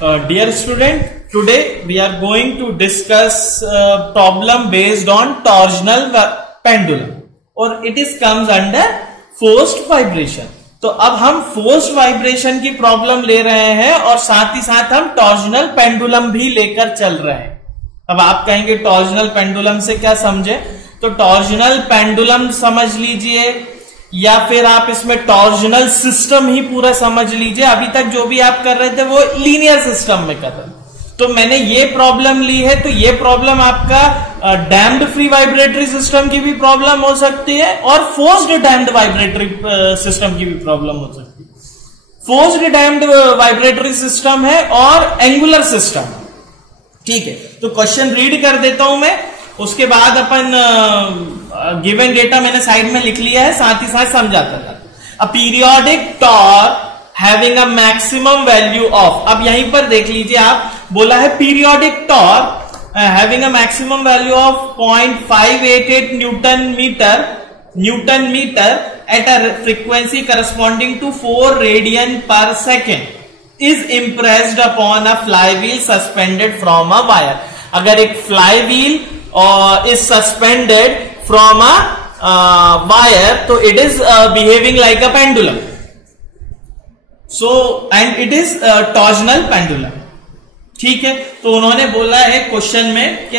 Dear student, today we are going to discuss problem based on torsional pendulum और it is comes under forced vibration. तो अब हम forced vibration की problem ले रहे हैं और साथ ही साथ हम टॉर्जनल पेंडुलम भी लेकर चल रहे हैं. अब आप कहेंगे टॉर्जनल पेंडुलम से क्या समझे, तो टॉर्जनल पेंडुलम समझ लीजिए या फिर आप इसमें टॉर्जनल सिस्टम ही पूरा समझ लीजिए. अभी तक जो भी आप कर रहे थे वो लीनियर सिस्टम में कर रहे थे. तो मैंने ये प्रॉब्लम ली है, तो ये प्रॉब्लम आपका डैम्ड फ्री वाइब्रेटरी सिस्टम की भी प्रॉब्लम हो सकती है और फोर्स्ड डैम्ड वाइब्रेटरी सिस्टम की भी प्रॉब्लम हो सकती है. फोर्स्ड डैम्ड वाइब्रेटरी सिस्टम है और एंगुलर सिस्टम. ठीक है, तो क्वेश्चन रीड कर देता हूं मैं, उसके बाद अपन गिवन डेटा मैंने साइड में लिख लिया है, साथ ही साथ समझाता था. A periodic torque having a maximum value of, अब यहीं पर देख लीजिए आप, बोला है periodic torque having a maximum value of 0.588 newton metre at a frequency corresponding to 4 radian पर second is impressed upon a flywheel suspended from a wire. अगर एक flywheel is suspended from a wire तो it is behaving like a pendulum. So and it is torsional pendulum. ठीक है, तो उन्होंने बोला है क्वेश्चन में कि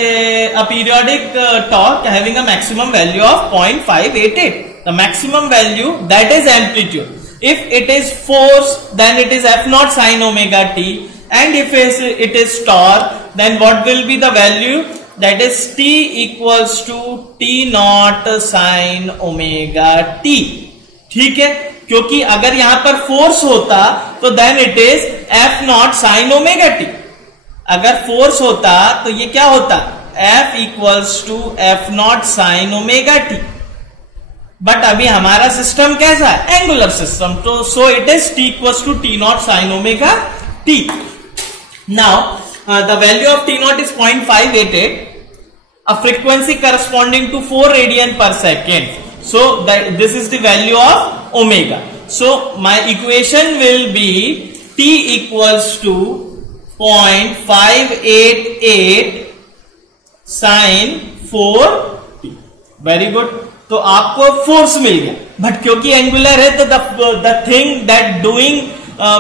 a periodic torque having a maximum value of 0.588, the maximum value that is amplitude. If it is force then it is f naught sin omega t, and if it is torque then what will be the value, that is t equals to t naught sin omega t. ठीक है, क्योंकि अगर यहां पर force होता तो then it is f naught sin omega t. अगर force होता तो ये क्या होता, F equals to F naught sine omega T. But अभी हमारा सिस्टम कैसा है, एंगुलर सिस्टम, तो so it is T equals to T naught sine omega T. Now the value of T naught is 0.588, a frequency corresponding to 4 radian पर second. So this is the value of omega. So my equation will be T equals to 0.588 sine 4t. Very good, तो आपको force मिल गया. But क्योंकि angular है तो the thing that doing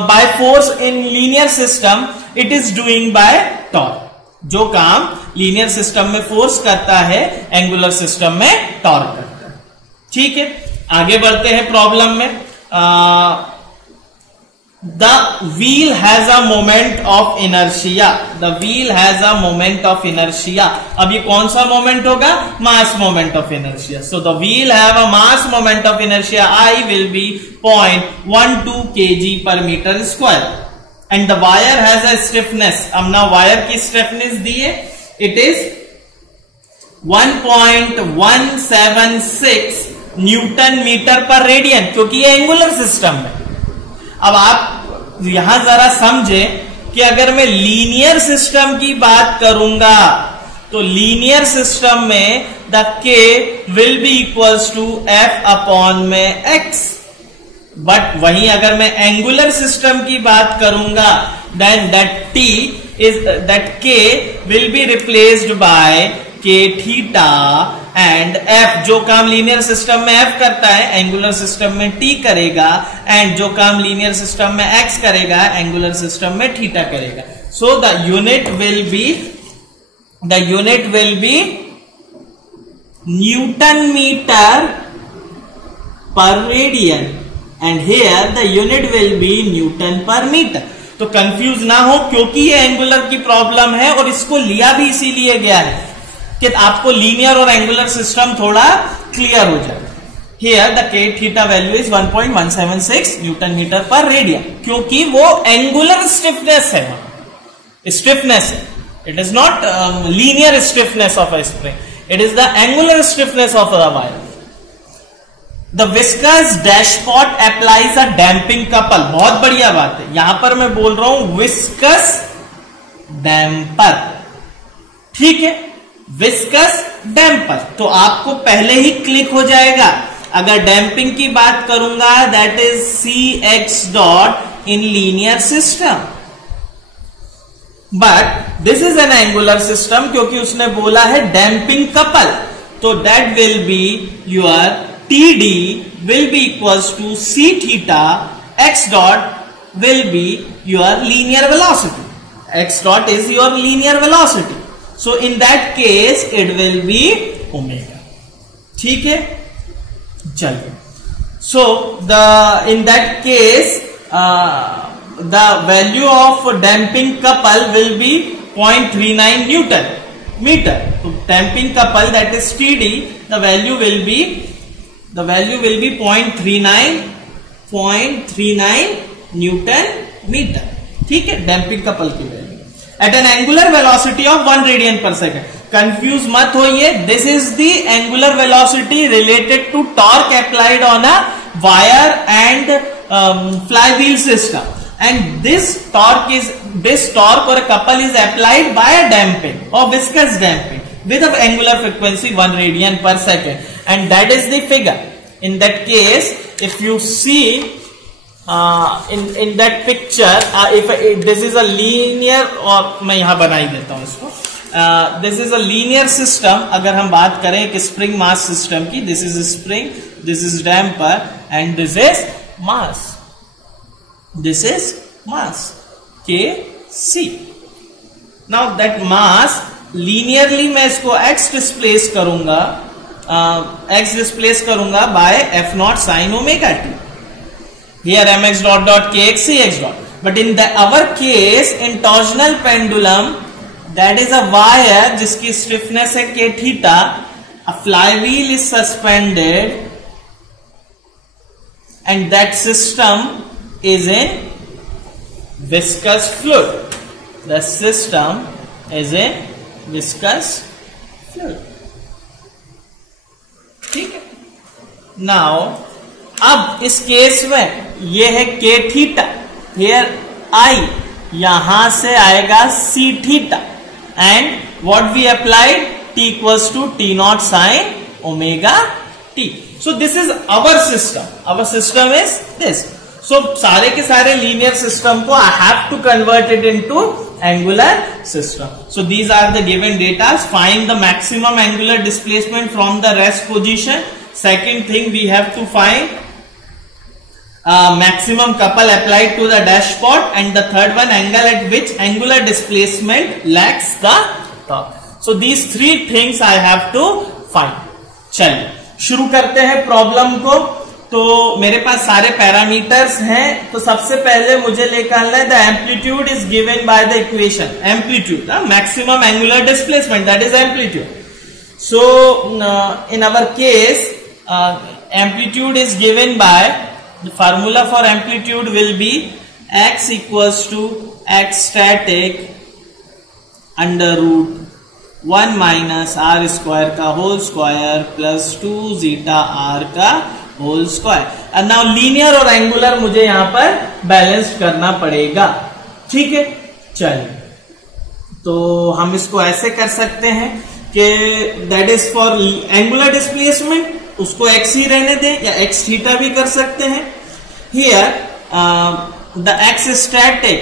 by force in linear system it is doing by torque. जो काम linear system में force करता है एंगुलर सिस्टम में टॉर्क करता है. ठीक है, आगे बढ़ते हैं प्रॉब्लम में. The wheel has a moment of inertia. The wheel has a moment of inertia. अब ये कौन सा moment होगा, mass moment of inertia. So the wheel have a mass moment of inertia I will be 0.12 kg per meter square. And the wire has a stiffness. अब ना wire की stiffness दी है, it is 1.176 newton metre पर radian, क्योंकि ये angular system है. अब आप यहां जरा समझे कि अगर मैं लीनियर सिस्टम की बात करूंगा तो लीनियर सिस्टम में the k will be equals to f upon में एक्स. बट वहीं अगर मैं एंगुलर सिस्टम की बात करूंगा then that k will be replaced by के थीटा एंड एफ. जो काम लीनियर सिस्टम में एफ करता है एंगुलर सिस्टम में टी करेगा, एंड जो काम लीनियर सिस्टम में एक्स करेगा एंगुलर सिस्टम में थीटा करेगा. So the unit will be newton metre पर radian and here the unit will be Newton पर मीटर. तो कंफ्यूज ना हो, क्योंकि ये एंगुलर की प्रॉब्लम है और इसको लिया भी इसीलिए गया है कि आपको लीनियर और एंगुलर सिस्टम थोड़ा क्लियर हो जाए. Here the k theta value is 1.176 newton metre पर रेडियन, क्योंकि वो एंगुलर स्टिफनेस है, स्टिफनेस है. It is not linear stiffness of a spring, it is the angular stiffness of the wire. The viscous dashpot applies a damping couple. बहुत बढ़िया बात है, यहां पर मैं बोल रहा हूं विस्कस डैम्पर. ठीक है, विस्कस डैम्पर, तो आपको पहले ही क्लिक हो जाएगा. अगर डैम्पिंग की बात करूंगा that is c x dot in linear system. But this is an angular system, क्योंकि उसने बोला है डैम्पिंग कपल, तो that will be your TD will be equals to C theta, x dot will be your linear velocity. X dot is your linear velocity. So in that case it will be omega. ठीक है, चलिए. So in that case the value of damping couple will be 0.39 Newton meter. So damping couple, that is TD, the value will be 0.39 newton metre. ठीक है, damping couple की value at an angular velocity of 1 radian पर second. Confuse मत होइए, this is the angular velocity related to torque applied on a wire and flywheel system, and this torque or a couple is applied by a damping or viscous damping with an angular frequency 1 radian per second, and that is the figure. In that case, if you see in that picture, if this is a linear, और मैं यहां बना ही देता हूं इसको, this is a linear system. अगर हम बात करें एक spring mass system की, this is spring, this is damper, and this is mass. This is mass Kc. Now that mass linearly मैं इसको x displace करूंगा, by f naught sin omega t. Here mx dot kx cx dot. But in our case, in torsional pendulum, that is a wire जिसकी stiffness है k theta. A flywheel is suspended, and that system is in viscous fluid. The system is in viscous fluid. ठीक है. Now अब इस case में ये है k theta, here I, यहां से आएगा c theta, and what we applied, t equals to t naught sine omega t. So this is our system. Our system is this. So सारे के सारे लीनियर सिस्टम को I have to convert it into angular system. So these are the given data. Find the maximum angular displacement from the rest position. Second thing, we have to find maximum couple applied to the dashpot, and the third one, angle at which angular displacement lacks the torque. So these three things I have to find. चलिए शुरू करते हैं problem को. तो मेरे पास सारे parameters हैं, तो सबसे पहले मुझे निकालना है the amplitude is given by the equation. Amplitude, maximum angular displacement, that is amplitude. So in our case amplitude is given by, the formula for amplitude will be x equals to x static under root 1 minus R square का whole square plus 2 zeta R का whole square. And now linear और angular मुझे यहां पर balance करना पड़ेगा. ठीक है, चलिए तो हम इसको ऐसे कर सकते हैं कि that is for angular displacement, उसको x ही रहने दें, या x थीटा भी कर सकते हैं. हियर द x स्टैटिक,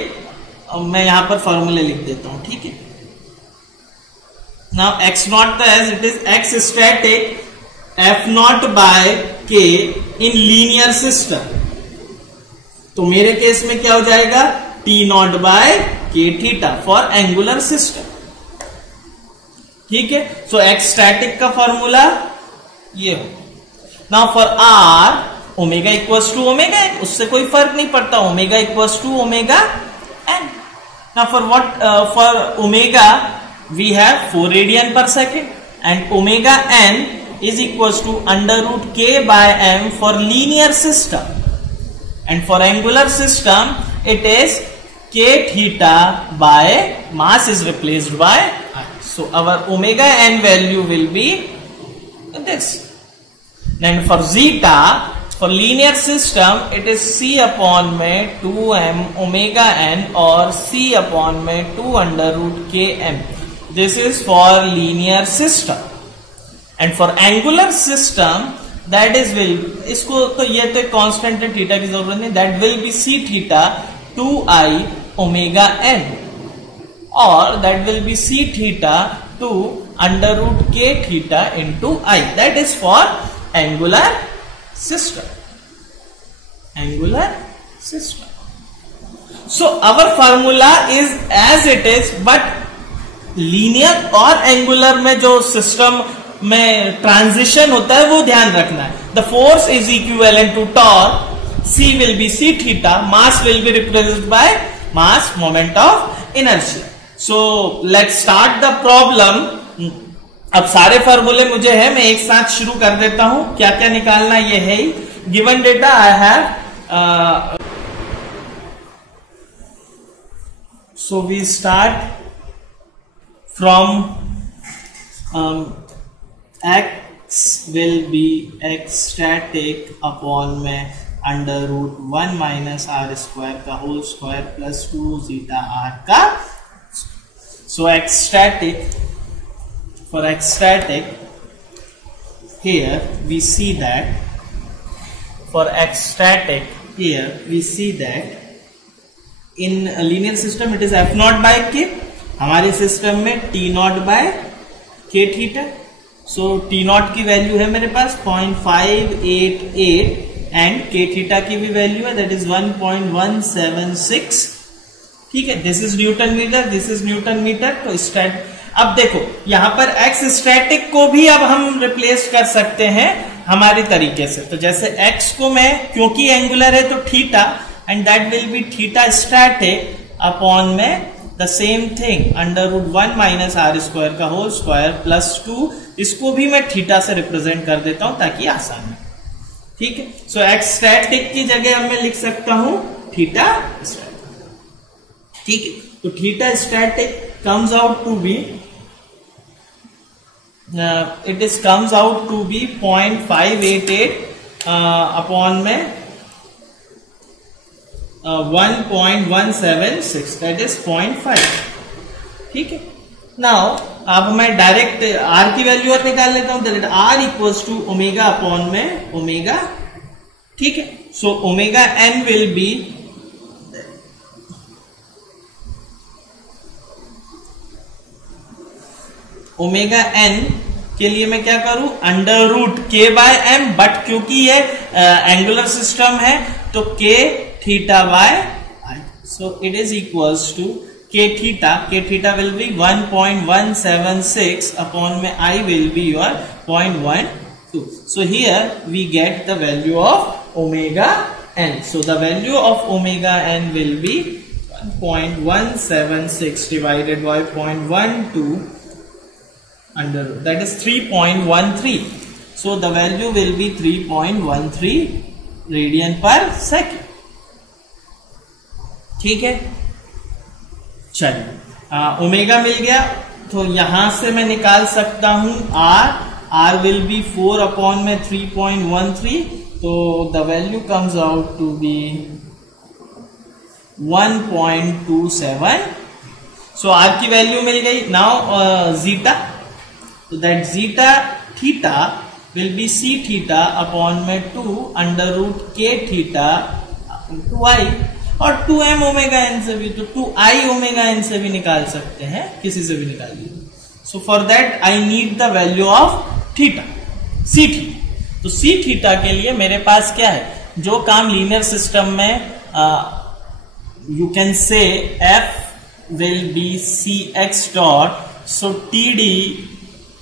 मैं यहां पर फॉर्मूले लिख देता हूं. ठीक है, now x naught as it is x static f naught by k in linear system. तो मेरे केस में क्या हो जाएगा, t naught by k theta for angular system. ठीक है, so x static का फॉर्मूला ये हो. now for r, omega equals to omega n, उससे कोई फर्क नहीं पड़ता, omega equals to omega n. now for what, for omega we have 4 radian per second, and omega n is equals to under root k by m for linear system, and for angular system it is k theta by mass is replaced by I. So our omega n value will be this. And for zeta, for linear system it is c upon में 2m omega n or c upon में 2 under root km. This is for linear system. And for angular system, that is will, इसको तो ये तो constant है, theta की जरूरत नहीं, that will be c theta 2i omega n. or that will be c theta to under root k theta into I. That is for angular system. Angular system. So our formula is as it is, but linear और angular में जो system में transition होता है वो ध्यान रखना है. The force is equivalent to torque. C will be c theta. Mass will be represented by mass moment of inertia. So let's start the problem. अब सारे फॉर्मूले मुझे है, मैं एक साथ शुरू कर देता हूं. क्या क्या निकालना ये है. Given data I have. So we start from x will be x static upon में under root 1 minus R square का whole square plus 2 zeta R का. So x static, for x static here we see that, for x static here we see that in linear system it is F naught by K. हमारे system में T naught by के theta. So T naught की वैल्यू है मेरे पास 0.588 and के theta की भी वैल्यू है, दैट इज 1.176. ठीक है, this is newton metre, this is newton metre. तो स्टैट, अब देखो यहां पर एक्स स्टैटिक को भी अब हम रिप्लेस कर सकते हैं हमारे तरीके से. तो जैसे एक्स को मैं, क्योंकि एंगुलर है तो theta, and that will be theta static upon में the same thing under root 1 minus R square का होल स्क्वायर प्लस 2. इसको भी मैं थीटा से रिप्रेजेंट कर देता हूं ताकि आसान है. ठीक है, सो एक्स स्टैटिक की जगह अब मैं लिख सकता हूं थीटा स्टैटिक. ठीक है, तो theta static comes out to be, it is comes out to be 0.588 upon में 1.176, दैट इज 0.5. ठीक है, नाउ अब मैं डायरेक्ट आर की वैल्यू और निकाल लेता हूं. That r equals to omega upon में ओमेगा. ठीक है, so omega n will be omega n के लिए मैं क्या करूं, under root k by m, but क्योंकि ये एंगुलर सिस्टम है तो k theta by I. So it is equals to k theta will be 1.176 upon में I will be your 0.12. So here we get the value of omega n. So the value of omega n will be 1.176 divided by 0.12 under root, that is 3.13. So the value will be 3.13 radian per second. ठीक है, चलिए omega मिल गया. तो यहां से मैं निकाल सकता हूं आर विल बी 4 अपॉन में 3.13. तो the value comes out to be 1.27. So r की वैल्यू मिल गई. नाउ जीटा, तो that zeta theta will be C theta upon में 2 under root k theta to I, और 2m ओमेगा एन से भी, तो 2i ओमेगा एन से भी निकाल सकते हैं, किसी से भी निकाल लीजिए. So for that I need the value of theta, c theta. तो सी थीटा के लिए मेरे पास क्या है, जो काम लीनियर सिस्टम में you can say F will be C x dot, so T D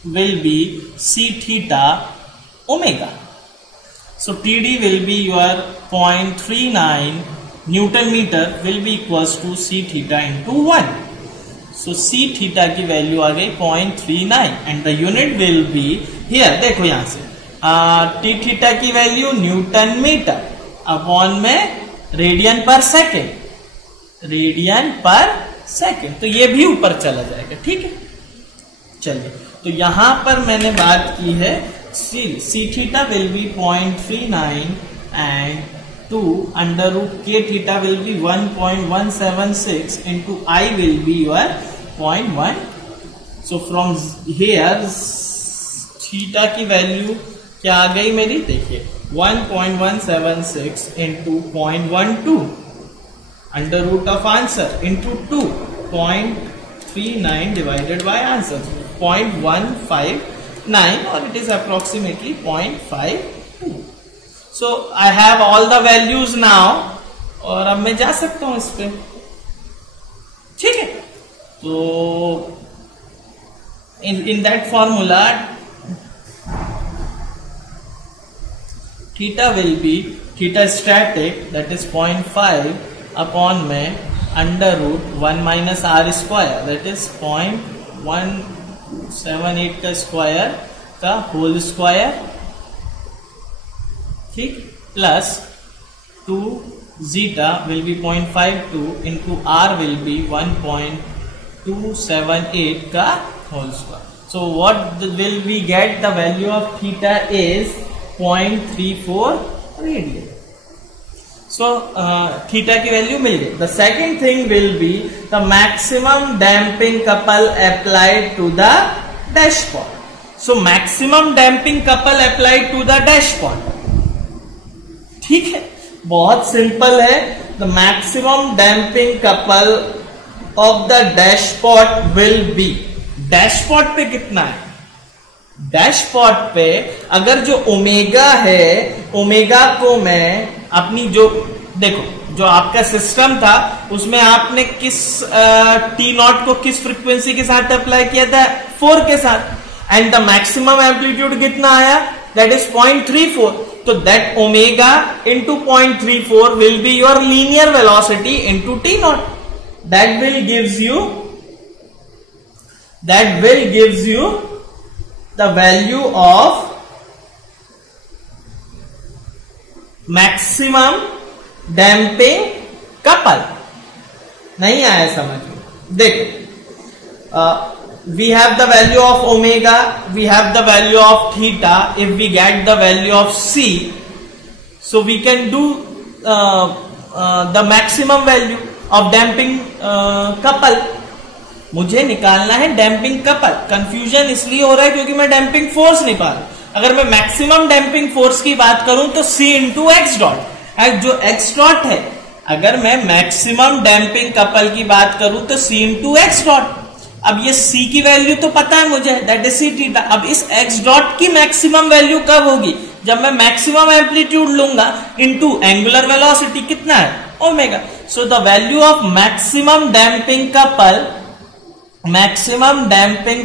will be C theta omega. So T D will be your 0.39 newton metre will be equals to C theta into 1. So C theta की value आ गई 0.39 and the unit will be here. देखो यहां से T theta की value newton metre upon में radian पर second, radian पर सेकेंड. तो ये भी ऊपर चला जाएगा. ठीक है, चलिए, तो यहां पर मैंने बात की है see theta will be 0.39 and 2 under root k theta will be 1.176 into I will be your 0.1. So from here theta की वैल्यू क्या आ गई मेरी, देखिए 1.176 into 0.12 under root of answer into 2 0.39 divided by answer 0.159 और it is approximately 0.52. So I have all the values now और अब मैं जा सकता हूं इस पे, ठीक है। तो in that formula theta will be theta static, that is 0.5 upon में under root 1 minus r square, that is 0.178 का स्क्वायर का होल स्क्वायर, ठीक, plus 2 zeta will be 0.52 into r will be 1.278 का whole square. So what will we get? The value of theta is 0.34 radian. So theta की value मिल गई. The second thing will be the maximum damping couple applied to the dashpot. So maximum damping couple applied to the dashpot, ठीक है, बहुत simple है. The maximum damping couple of the dashpot will be, dashpot पे कितना है? Dashpot पे अगर जो ओमेगा है, ओमेगा को मैं अपनी जो देखो जो आपका सिस्टम था उसमें आपने किस टी नॉट को किस फ्रीक्वेंसी के साथ अप्लाई किया था? 4 के साथ. एंड द मैक्सिमम एम्पलीट्यूड कितना आया? That is 0.34. तो that omega into 0.34 will be your linear velocity into T not. That will gives you the value of maximum damping couple. नहीं आया समझ में? देखो, we have the value of omega, we have the value of theta. If we get the value of c, so we can do the maximum value of damping couple. मुझे निकालना है damping couple. Confusion इसलिए हो रहा है क्योंकि मैं damping force नहीं पा रहा. अगर मैं मैक्सिमम डैम्पिंग फोर्स की बात करूं तो C इंटू एक्स डॉट, जो एक्स डॉट है, अगर मैं मैक्सिमम डैम्पिंग कपल की बात करूं तो C इंटू एक्स डॉट. अब ये C की वैल्यू तो पता है मुझे, दैट इज C थीटा. अब इस एक्स डॉट की मैक्सिमम वैल्यू कब होगी? जब मैं मैक्सिमम एम्पलीट्यूड लूंगा इनटू एंगुलर वेलोसिटी कितना है? Omega. So the value of maximum damping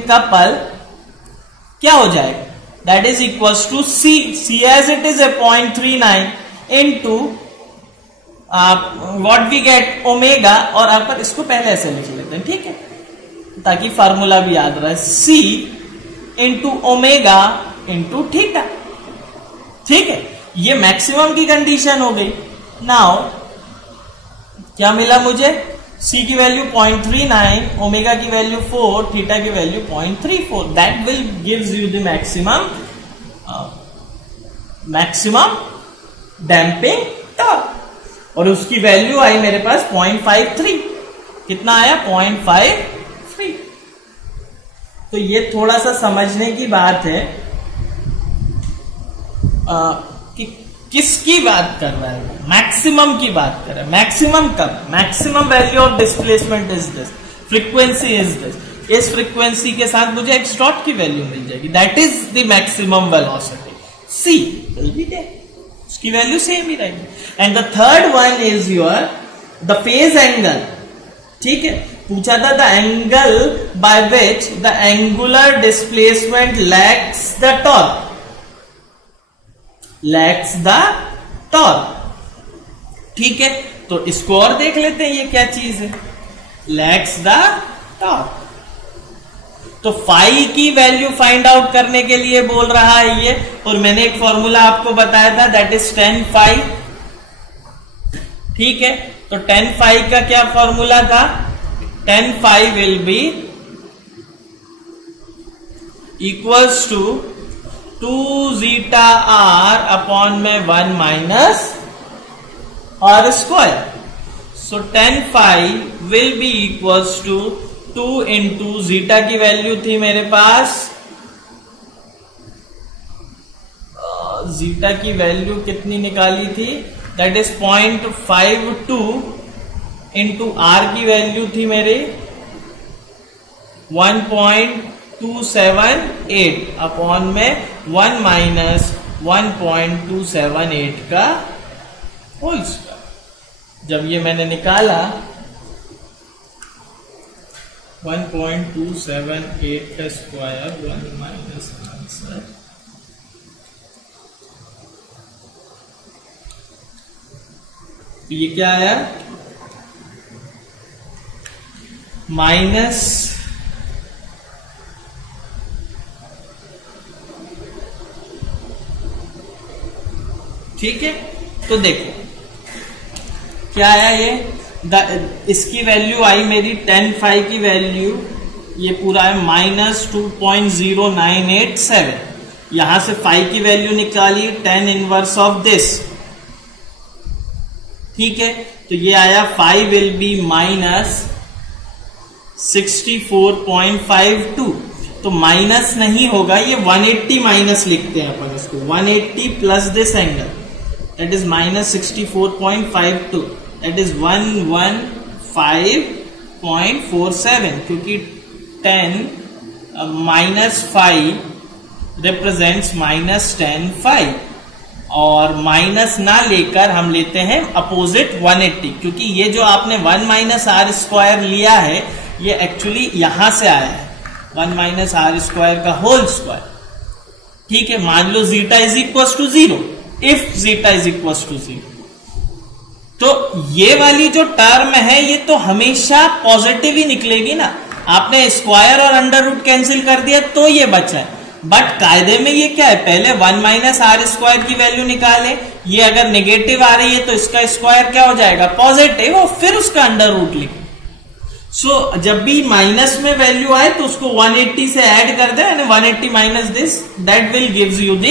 couple क्या हो जाएगा? That is equals to C as it is a 0.39 into what we get omega. और आप इसको पहले ऐसे लिख लेते हैं, ठीक है, ताकि फार्मूला भी याद रहे. C into omega into theta, ठीक है. ये मैक्सिमम की कंडीशन हो गई. नाउ क्या मिला मुझे? C की वैल्यू 0.39, ओमेगा की वैल्यू 4, थीटा की value 0.34. That will gives you the maximum damping torque. और उसकी वैल्यू आई मेरे पास 0.53. कितना आया? 0.53. तो ये थोड़ा सा समझने की बात है कि किसकी बात कर रहा है? मैक्सिमम की बात कर रहा है. मैक्सिमम कब? Maximum value of displacement is this, frequency is this. इस फ्रीक्वेंसी के साथ मुझे एक्स डॉट की वैल्यू मिल जाएगी. That is the maximum velocity. C will be there, उसकी वैल्यू सेम ही रहेगी. And the third one is your the phase angle. ठीक है, पूछा था the angle by which the angular displacement lags the torque. Lags the torque, ठीक है. तो इसको और देख लेते हैं, ये क्या चीज है? Lakhs the torque. तो फाई की वैल्यू फाइंड आउट करने के लिए बोल रहा है ये. और मैंने एक फॉर्मूला आपको बताया था, दैट इज 10 फाई, ठीक है. तो 10 फाई का क्या फॉर्मूला था? 10 phi will be equals to 2 zeta r upon में 1 minus r square. So 10 phi will be equals to 2 into zeta की वैल्यू थी मेरे पास, जीटा की वैल्यू कितनी निकाली थी? दैट इज 0.52 इंटू आर की वैल्यू थी मेरी 1.278 अपॉन में 1 माइनस 1.278 का होल स्क्वायर। जब ये मैंने निकाला 1.278 का स्क्वायर 1 माइनस आंसर ये क्या आया माइनस ठीक है। तो देखो क्या आया ये इसकी वैल्यू आई मेरी 10 फाई की वैल्यू ये पूरा है -2.0987। यहां से फाई की वैल्यू निकाली 10 इनवर्स ऑफ दिस, ठीक है। तो ये आया फाई विल बी -64.52। तो माइनस नहीं होगा, ये 180 माइनस लिखते हैं अपन इसको, 180 plus this angle that is -64.52 that is 115.47, क्योंकि 10 -5 रिप्रेजेंट्स -10 फाई, और माइनस ना लेकर हम लेते हैं अपोजिट 180, क्योंकि ये जो आपने 1 माइनस आर स्क्वायर लिया है ये एक्चुअली यहां से आया है 1 माइनस आर स्क्वायर का होल स्क्वायर, ठीक है। मान लो zeta is equal to 0, if zeta is equal to 0, तो ये वाली जो टर्म है ये तो हमेशा पॉजिटिव ही निकलेगी ना। आपने स्क्वायर और अंडर रूट कैंसिल कर दिया तो ये बचा है, बट कायदे में ये क्या है, पहले 1 माइनस आर स्क्वायर की वैल्यू निकाले, ये अगर नेगेटिव आ रही है तो इसका स्क्वायर क्या हो जाएगा पॉजिटिव, और फिर उसका अंडर रूट लिखे। सो जब भी माइनस में वैल्यू आए तो उसको 180 से ऐड कर दे, 180 minus this that will gives you the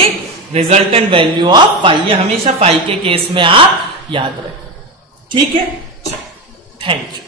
resultant value of phi. ये हमेशा फाई के केस में आप याद रखें, ठीक है। Thank you.